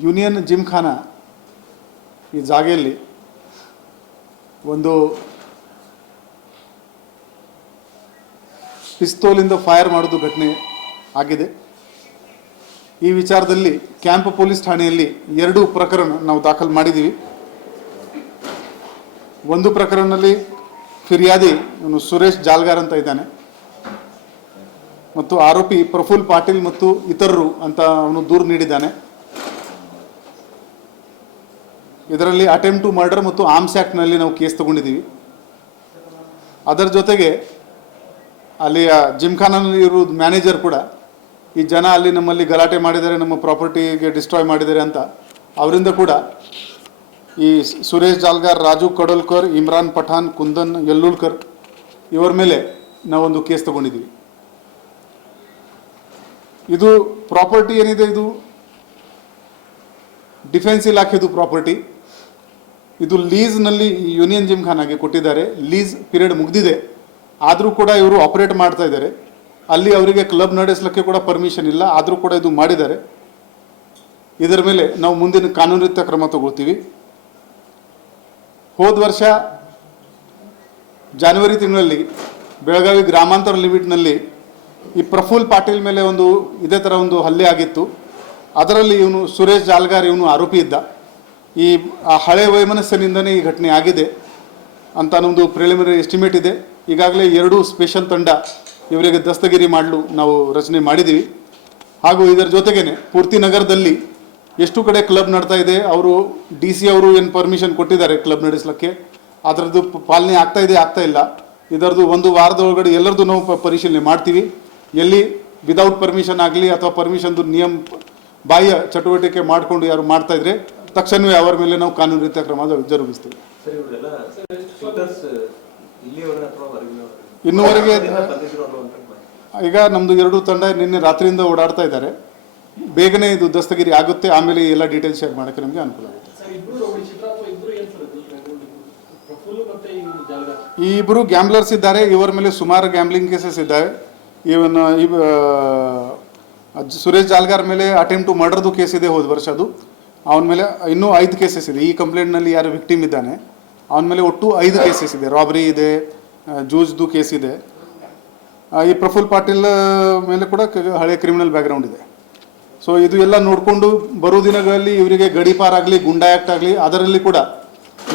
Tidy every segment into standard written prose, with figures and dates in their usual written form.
Union ಜಿಮ್ಖಾನಾ ಈ ಜಾಗೆಯಲ್ಲಿ ಒಂದು ಪಿಸ್ತೂಲಿಂದ fire ಮಾಡೋದು ಘಟನೆ ಆಗಿದೆ. ಈ ವಿಚಾರದಲ್ಲಿ ಕ್ಯಾಂಪ್ ಪೊಲೀಸ್ ಠಾಣೆಯಲ್ಲಿ 2 ಪ್ರಕರಣ ನಾವು ದಾಖಲು ಮಾಡಿದ್ದೀವಿ. ಒಂದು ಪ್ರಕರಣದಲ್ಲಿ ಫಿರ್ಯಾದಿ ಇವನು ಸುರೇಶ್ ಜಾಲ್ಗಾರ್ ಅಂತ ಇದ್ದಾನೆ ಮತ್ತು ಆರೋಪಿ ಪ್ರಫುಲ್ ಪಾಟೀಲ್ ಮತ್ತು ಇತರರು ಅಂತ ಅವನು ದೂರು ನೀಡಿದ್ದಾನೆ. ಇದರಲ್ಲಿ ಅಟೆಂಪ್ಟ್ ಟು ಮರ್ಡರ್ ಮತ್ತು ಆರ್ಮ್ಸ್ ಆ್ಯಕ್ಟ್ನಲ್ಲಿ ನಾವು ಕೇಸ್ ತಗೊಂಡಿದ್ದೀವಿ. ಅದರ ಜೊತೆಗೆ ಅಲ್ಲಿಯ ಜಿಮ್ಖಾನಲ್ಲಿ ಇರೋ ಮ್ಯಾನೇಜರ್ ಕೂಡ ಈ ಜನ ಅಲ್ಲಿ ನಮ್ಮಲ್ಲಿ ಗಲಾಟೆ ಮಾಡಿದ್ದಾರೆ, ನಮ್ಮ ಪ್ರಾಪರ್ಟಿಗೆ ಡಿಸ್ಟ್ರಾಯ್ ಮಾಡಿದ್ದಾರೆ ಅಂತ ಅವರಿಂದ ಕೂಡ ಈ ಸುರೇಶ್ ಜಾಲ್ಗಾರ್, ರಾಜು ಕಡೋಲ್ಕರ್, ಇಮ್ರಾನ್ ಪಠಾನ್, ಕುಂದನ್ ಯಲ್ಲೂಲ್ಕರ್ ಇವರ ಮೇಲೆ ನಾವೊಂದು ಕೇಸ್ ತಗೊಂಡಿದ್ದೀವಿ. ಇದು ಪ್ರಾಪರ್ಟಿ ಏನಿದೆ ಇದು ಡಿಫೆನ್ಸ್ ಇಲಾಖೆದು ಪ್ರಾಪರ್ಟಿ. ಇದು ಲೀಸ್ನಲ್ಲಿ ಯೂನಿಯನ್ ಜಿಮ್ಖಾನಾಗೆ ಕೊಟ್ಟಿದ್ದಾರೆ. ಲೀಸ್ ಪೀರಿಯಡ್ ಮುಗಿದಿದೆ, ಆದರೂ ಕೂಡ ಇವರು ಆಪರೇಟ್ ಮಾಡ್ತಾ ಇದ್ದಾರೆ. ಅಲ್ಲಿ ಅವರಿಗೆ ಕ್ಲಬ್ ನಡೆಸಲಿಕ್ಕೆ ಕೂಡ ಪರ್ಮಿಷನ್ ಇಲ್ಲ, ಆದರೂ ಕೂಡ ಇದು ಮಾಡಿದ್ದಾರೆ. ಇದರ ಮೇಲೆ ನಾವು ಮುಂದಿನ ಕಾನೂನಿತ ಕ್ರಮ ತಗೊಳ್ತೀವಿ. ಹೋದ ವರ್ಷ ಜನವರಿ ತಿಂಗಳಲ್ಲಿ ಬೆಳಗಾವಿ ಗ್ರಾಮಾಂತರ ಲಿಮಿಟ್ನಲ್ಲಿ ಈ ಪ್ರಫುಲ್ ಪಾಟೀಲ್ ಮೇಲೆ ಒಂದು ಇದೇ ಥರ ಒಂದು ಹಲ್ಲೆ ಆಗಿತ್ತು. ಅದರಲ್ಲಿ ಇವನು ಸುರೇಶ್ ಜಾಲ್ಗಾರ್ ಇವನು ಆರೋಪಿ ಇದ್ದ. ಈ ಹಳೆ ವೈಮನಸ್ಸಿನಿಂದನೇ ಈ ಘಟನೆ ಆಗಿದೆ ಅಂತ ನಮ್ಮದು ಪ್ರಿಲಿಮಿನರಿ ಎಸ್ಟಿಮೇಟ್ ಇದೆ. ಈಗಾಗಲೇ 2 ಸ್ಪೆಷಲ್ ತಂಡ ಇವರಿಗೆ ದಸ್ತಗಿರಿ ಮಾಡಲು ನಾವು ರಚನೆ ಮಾಡಿದ್ದೀವಿ. ಹಾಗೂ ಇದರ ಜೊತೆಗೇ ಪೂರ್ತಿ ನಗರದಲ್ಲಿ ಎಷ್ಟು ಕಡೆ ಕ್ಲಬ್ ನಡ್ತಾ ಇದೆ, ಅವರು DC ಅವರು ಏನು ಪರ್ಮಿಷನ್ ಕೊಟ್ಟಿದ್ದಾರೆ ಕ್ಲಬ್ ನಡೆಸಲಿಕ್ಕೆ, ಅದರದ್ದು ಪಾಲನೆ ಆಗ್ತಾ ಇಲ್ಲ. ಇದರದ್ದು ಒಂದು ವಾರದೊಳಗಡೆ ಎಲ್ಲರದ್ದು ನಾವು ಪರಿಶೀಲನೆ ಮಾಡ್ತೀವಿ. ಎಲ್ಲಿ ವಿದೌಟ್ ಪರ್ಮಿಷನ್ ಆಗಲಿ ಅಥವಾ ಪರ್ಮಿಷನ್ದು ನಿಯಮ ಬಾಹ್ಯ ಚಟುವಟಿಕೆ ಮಾಡಿಕೊಂಡು ಯಾರು ಮಾಡ್ತಾ ಇದ್ರೆ ತಕ್ಷಣವೇ ಅವರ ಮೇಲೆ ನಾವು ಕಾನೂನು ರೀತಿಯ ಕ್ರಮ ಜರುಗಿಸ್ತೀವಿ. ಇನ್ನೂವರೆಗೆ ಈಗ ನಮ್ಮದು 2 ತಂಡ ನಿನ್ನೆ ರಾತ್ರಿಯಿಂದ ಓಡಾಡ್ತಾ ಇದ್ದಾರೆ. ಬೇಗನೆ ಇದು ದಸ್ತಗಿರಿ ಆಗುತ್ತೆ, ಆಮೇಲೆ ಎಲ್ಲ ಡೀಟೇಲ್ಸ್ ಶೇರ್ ಮಾಡೋಕ್ಕೆ ನಮಗೆ ಅನುಕೂಲ ಆಗುತ್ತೆ. ಈ ಇಬ್ಬರು ಗ್ಯಾಂಬ್ಲರ್ಸ್ ಇದ್ದಾರೆ. ಇವರ ಮೇಲೆ ಸುಮಾರು ಗ್ಯಾಂಬ್ಲಿಂಗ್ ಕೇಸಸ್ ಇದ್ದಾವೆ. ಇವನ್ ಸುರೇಶ್ ಜಾಲ್ಗಾರ್ ಮೇಲೆ ಅಟೆಂಪ್ಟ್ ಟು ಮರ್ಡರ್ದು ಕೇಸ್ ಇದೆ ಹೋದ ವರ್ಷದ್ದು. ಅವನ ಮೇಲೆ ಇನ್ನೂ 5 ಕೇಸಸ್ ಇದೆ. ಈ ಕಂಪ್ಲೇಂಟ್ನಲ್ಲಿ ಯಾರು ವಿಕ್ಟಿಮ್ ಇದ್ದಾನೆ ಅವನ ಮೇಲೆ ಒಟ್ಟು 5 ಕೇಸಸ್ ಇದೆ. ರಾಬರಿ ಇದೆ, ಜೂಜ್ದು ಕೇಸ್ ಇದೆ. ಈ ಪ್ರಫುಲ್ ಪಾಟೀಲ್ ಮೇಲೆ ಕೂಡ ಹಳೆ ಕ್ರಿಮಿನಲ್ ಬ್ಯಾಕ್ಗ್ರೌಂಡ್ ಇದೆ. ಸೊ ಇದು ಎಲ್ಲ ನೋಡಿಕೊಂಡು ಬರೋ ದಿನಗಳಲ್ಲಿ ಇವರಿಗೆ ಗಡೀಪಾರ್ ಆಗಲಿ, ಗುಂಡಾ ಆ್ಯಕ್ಟ್ ಆಗಲಿ ಅದರಲ್ಲಿ ಕೂಡ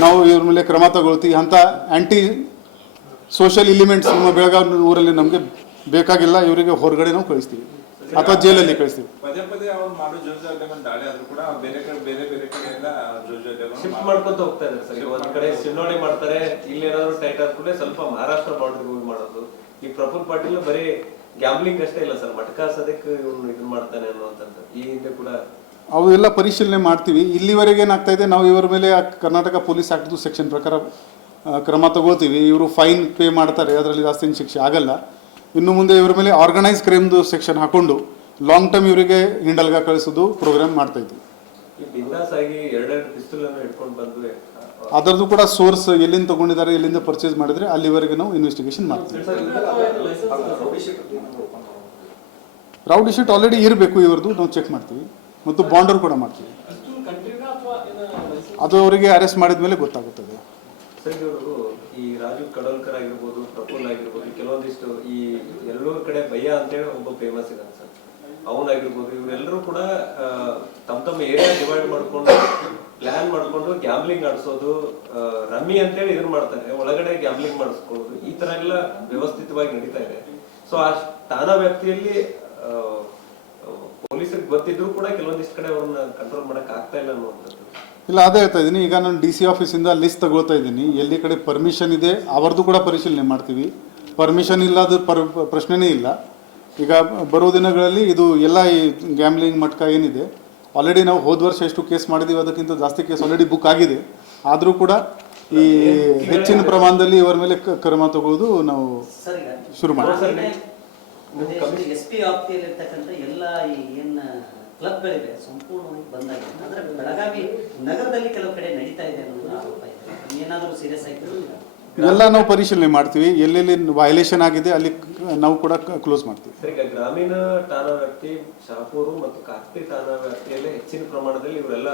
ನಾವು ಇವ್ರ ಮೇಲೆ ಕ್ರಮ ತಗೊಳ್ತೀವಿ. ಅಂಥ ಆ್ಯಂಟಿ ಸೋಷಿಯಲ್ ಎಲಿಮೆಂಟ್ಸ್ ನಮ್ಮ ಬೆಳಗಾವಿ ಊರಲ್ಲಿ ನಮಗೆ ಬೇಕಾಗಿಲ್ಲ. ಇವರಿಗೆ ಹೊರಗಡೆ ನಾವು ಕಳಿಸ್ತೀವಿ ಅಥವಾ ಜೈಲಲ್ಲಿ ಕಳಿಸ್ತೀವಿ. ಮಾಡ್ಕೊಂತ ಹೋಗ್ತಾ ಇದ್ದಾರೆ ಸರ್. ಒಂದ್ ಕಡೆ ಸಿನ್ನೋಡಿ ಮಾಡ್ತಾರೆ, ಇಲ್ಲಿ ಏನಾದ್ರು ಟೈಟ್ ಆದ್ಮೇಲೆ ಸ್ವಲ್ಪ ಮಹಾರಾಷ್ಟ್ರ ಬಾರ್ಡರ್ ಹೋಗಿ ಮಾಡೋದು. ಈ ಪ್ರಫುಲ್ ಪಾಟೀಲ್ ಬರೀ ಗ್ಯಾಮ್ಲಿಂಗ್ ಅಷ್ಟೇ ಇಲ್ಲ ಸರ್, ಮಟಕ ಸದಕ್ಕೆ ಇವನು ಇದನ್ನ ಮಾಡ್ತಾನೆ ಅನ್ನುವಂಥದ್ದು ಈ ಹಿಂದೆ ಕೂಡ ಅವೆಲ್ಲ ಪರಿಶೀಲನೆ ಮಾಡ್ತೀವಿ. ಇಲ್ಲಿವರೆಗೆ ಏನಾಗ್ತಾ ಇದೆ, ನಾವು ಇವರ ಮೇಲೆ ಕರ್ನಾಟಕ ಪೊಲೀಸ್ ಆ್ಯಕ್ಟ್ದು ಸೆಕ್ಷನ್ ಪ್ರಕಾರ ಕ್ರಮ ತಗೋತೀವಿ. ಇವರು ಫೈನ್ ಪೇ ಮಾಡ್ತಾರೆ, ಅದರಲ್ಲಿ ಜಾಸ್ತಿ ಶಿಕ್ಷೆ ಆಗಲ್ಲ. ಇನ್ನು ಮುಂದೆ ಇವರ ಮೇಲೆ ಆರ್ಗನೈಸ್ ಕ್ರೈಮ್ದು ಸೆಕ್ಷನ್ ಹಾಕೊಂಡು ಲಾಂಗ್ ಟರ್ಮ್ ಇವರಿಗೆ ಹಿಂಡಲ್ಗ ಕಳಿಸೋದು ಪ್ರೋಗ್ರಾಮ್ ಮಾಡ್ತಾ ಇದ್ವಿ. ಅದರದ್ದು ಕೂಡ ಸೋರ್ಸ್ ಎಲ್ಲಿಂದ ತಗೊಂಡಿದ್ದಾರೆ, ಎಲ್ಲಿಂದ ಪರ್ಚೇಸ್ ಮಾಡಿದ್ರೆ ಅಲ್ಲಿವರೆಗೆ ನಾವು ಇನ್ವೆಸ್ಟಿಗೇಷನ್ ಮಾಡ್ತೀವಿ. ರೌಡಿ ಶೀಟ್ ಆಲ್ರೆಡಿ ಇರಬೇಕು ಇವರದು, ನಾವು ಚೆಕ್ ಮಾಡ್ತೀವಿ ಮತ್ತು ಬಾಂಡರ್ ಕೂಡ ಮಾಡ್ತೀವಿ. ಅದು ಅವರಿಗೆ ಅರೆಸ್ಟ್ ಮಾಡಿದ ಮೇಲೆ ಗೊತ್ತಾಗುತ್ತದೆ. ಈ ರಾಜು ಕಡೋಲ್ಕರ್ ಆಗಿರ್ಬೋದು, ಪ್ರಫುಲ್ ಆಗಿರ್ಬೋದು, ಕೆಲವೊಂದಿಷ್ಟು ಈ ಎಲ್ಲೂರ್ ಕಡೆ ಭಯ್ಯ ಅಂತೇಳಿ ಒಬ್ಬ ಫೇಮಸ್ ಇದ್ದಾನೆ ಸರ್, ಅವನಾಗಿರ್ಬೋದು, ಇವರೆಲ್ಲರೂ ಕೂಡ ತಮ್ಮ ಏರಿಯಾ ಡಿವೈಡ್ ಮಾಡ್ಕೊಂಡು ಪ್ಲಾನ್ ಮಾಡ್ಕೊಂಡು ಗ್ಯಾಮ್ಲಿಂಗ್ ಆಡಿಸೋದು, ರಮ್ಮಿ ಅಂತೇಳಿ ಇದನ್ನ ಮಾಡ್ತಾರೆ, ಒಳಗಡೆ ಗ್ಯಾಮ್ಲಿಂಗ್ ಮಾಡಿಸ್ಕೊಳ್ಳೋದು, ಈ ತರ ಎಲ್ಲ ವ್ಯವಸ್ಥಿತವಾಗಿ ನಡೀತಾ ಇದೆ. ಸೊ ಆ ಠಾಣಾ ವ್ಯಾಪ್ತಿಯಲ್ಲಿ ಪೊಲೀಸರಿಗೆ ಗೊತ್ತಿದ್ರು ಕೂಡ ಕೆಲವೊಂದಿಷ್ಟು ಕಡೆ ಅವ್ರನ್ನ ಕಂಟ್ರೋಲ್ ಮಾಡಕ್ ಆಗ್ತಾ ಇಲ್ಲ ಅನ್ನುವಂಥದ್ದು. ಇಲ್ಲ, ಅದೇ ಹೇಳ್ತಾ ಇದ್ದೀನಿ. ಈಗ ನಾನು DC ಆಫೀಸಿಂದ ಲಿಸ್ಟ್ ತಗೊಳ್ತಾ ಇದ್ದೀನಿ. ಎಲ್ಲಿ ಕಡೆ ಪರ್ಮಿಷನ್ ಇದೆ ಅವರದ್ದು ಕೂಡ ಪರಿಶೀಲನೆ ಮಾಡ್ತೀವಿ. ಪರ್ಮಿಷನ್ ಇಲ್ಲ ಅದು ಪ್ರಶ್ನೆನೇ ಇಲ್ಲ. ಈಗ ಬರೋ ದಿನಗಳಲ್ಲಿ ಇದು ಎಲ್ಲ ಈ ಗ್ಯಾಮ್ಲಿಂಗ್ ಮಟ್ಕ ಏನಿದೆ ಆಲ್ರೆಡಿ ನಾವು ಹೋದ ವರ್ಷ ಎಷ್ಟು ಕೇಸ್ ಮಾಡಿದ್ದೀವಿ ಅದಕ್ಕಿಂತ ಜಾಸ್ತಿ ಕೇಸ್ ಆಲ್ರೆಡಿ ಬುಕ್ ಆಗಿದೆ. ಆದರೂ ಕೂಡ ಈ ಹೆಚ್ಚಿನ ಪ್ರಮಾಣದಲ್ಲಿ ಇವರ ಮೇಲೆ ಕ್ರಮ ತಗೊಳ್ಳೋದು ನಾವು ಶುರು ಮಾಡ್ತೀವಿ. SP ವ್ಯಾಪ್ತಿಯಲ್ಲಿರ್ತಕ್ಕಂಥ ಎಲ್ಲ ಏನು ಕ್ಲಬ್ಗಳಿವೆ ಸಂಪೂರ್ಣವಾಗಿ ಬಂದಾಗಿದೆ. ಅಂದರೆ ಬೆಳಗಾವಿ ನಗರದಲ್ಲಿ ಕೆಲವು ಕಡೆ ನಡೀತಾ ಇದೆ ಅನ್ನೋದು ಆರೋಪ ಇದೆ. ಏನಾದರೂ ಸೀರಿಯಸ್ ಆಗಿ ಎಲ್ಲ ನಾವು ಪರಿಶೀಲನೆ ಮಾಡ್ತೀವಿ, ಎಲ್ಲೆಲ್ಲಿ ವೈಲೇಷನ್ ಆಗಿದೆ ಅಲ್ಲಿ ನಾವು ಕೂಡ ಕ್ಲೋಸ್ ಮಾಡ್ತೀವಿ. ಸರ್, ಈಗ ಗ್ರಾಮೀಣ ಠಾಣಾ ವ್ಯಾಪ್ತಿ ಶಹಾಪುರ ಮತ್ತು ಕಾರ್ತಿ ಠಾಣಾ ವ್ಯಾಪ್ತಿಯಲ್ಲಿ ಹೆಚ್ಚಿನ ಪ್ರಮಾಣದಲ್ಲಿ ಇವರೆಲ್ಲ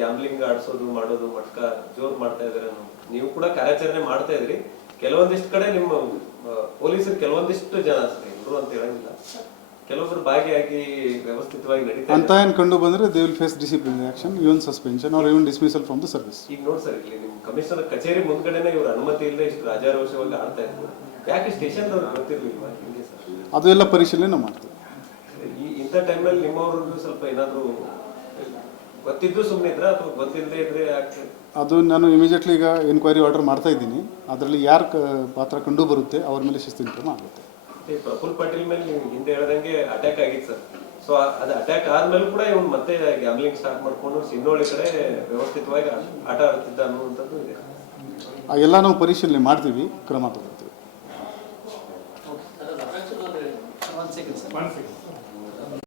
ಗ್ಯಾಮ್ಲಿಂಗ್ ಆಡಿಸೋದು ಮಾಡೋದು ಮಟ್ಕ ಜೋರ್ ಮಾಡ್ತಾ ಇದಾರೆ. ನೀವು ಕೂಡ ಕಾರ್ಯಾಚರಣೆ ಮಾಡ್ತಾ ಇದ್ರಿ. ಕೆಲವೊಂದಿಷ್ಟು ಕಡೆ ನಿಮ್ಮ ಪೊಲೀಸರು ಕೆಲವೊಂದಿಷ್ಟು ಜನ ಅಷ್ಟೇ, ಇಬ್ರು ಅಂತ ಹೇಳಂಗಿಲ್ಲ, ಕೆಲವೊಬ್ರು ಭಾಗಿಯಾಗಿ ವ್ಯವಸ್ಥಿತವಾಗಿ ನಡೀತಾ ಅಂತ ಏನು ಕಂಡು ಬಂದರೆ they will face disciplinary action, even suspension or even dismissal from the service. ಈಗ ನೋಡಿ ಸರ್, ಇಲ್ಲಿ ನಿಮ್ಮ ಕಮಿಷನರ್ ಕಚೇರಿ ಮುಂದ್ಗಡೆನೆ ಇವ್ರ ಅನುಮತಿ ಇಲ್ಲದೆ ಇಷ್ಟು ರಾಜಾರೋಷವಾಗಿ ಆಡ್ತಾ ಇದ್ರು. ಯಾಕೆ ಸ್ಟೇಷನ್ ಅವ್ರಿಗೆ ಗೊತ್ತಿರ್ಲಿಲ್ವಾ ಹಿಂಗೆ ಸರ್? ಅದು ಎಲ್ಲ ಪರಿಶೀಲನೆ ನಾವು ಮಾಡ್ತೀವಿ. ಇಂಥ ಟೈಮಲ್ಲಿ ನಿಮ್ಮವ್ರಿಗೂ ಸ್ವಲ್ಪ ಏನಾದ್ರು ಗೊತ್ತಿದ್ದು ಸುಮ್ಮನೆ ಇದ್ರ ಅಥವಾ ಗೊತ್ತಿಲ್ಲದೆ ಇದ್ರೆ ಯಾಕೆ? ಅದು ನಾನು ಇಮಿಡಿಯೇಟ್ಲಿ ಈಗ ಎನ್ಕ್ವೈರಿ ಆರ್ಡರ್ ಮಾಡ್ತಾ ಇದ್ದೀನಿ. ಅದರಲ್ಲಿ ಯಾರು ಪಾತ್ರ ಕಂಡು ಬರುತ್ತೆ ಅವ್ರ ಮೇಲೆ ಶಿಸ್ತಿನ ಕ್ರಮ ಆಗುತ್ತೆ. ಪ್ರಫುಲ್ ಪಾಟೀಲ್ ಮೇಲೆ ನೀವು ಹಿಂದೆ ಹೇಳ್ದಂಗೆ ಅಟ್ಯಾಕ್ ಆಗಿತ್ತು ಸರ್. ಸೊ ಅದು ಅಟ್ಯಾಕ್ ಆದ್ಮೇಲೆ ಕೂಡ ಇವನು ಮತ್ತೆ ಗ್ಯಾಮ್ಲಿಂಗ್ ಸ್ಟಾರ್ಟ್ ಮಾಡ್ಕೊಂಡು ಸಿನ್ನೋಳಿ ಕಡೆ ವ್ಯವಸ್ಥಿತವಾಗಿ ಆಟ ಆಡ್ತಿದ್ದ ಅನ್ನುವಂಥದ್ದು ಇದೆ. ಎಲ್ಲ ನಾವು ಪರಿಶೀಲನೆ ಮಾಡ್ತೀವಿ, ಕ್ರಮ ತಗೊಳ್ತೀವಿ. One second, sir.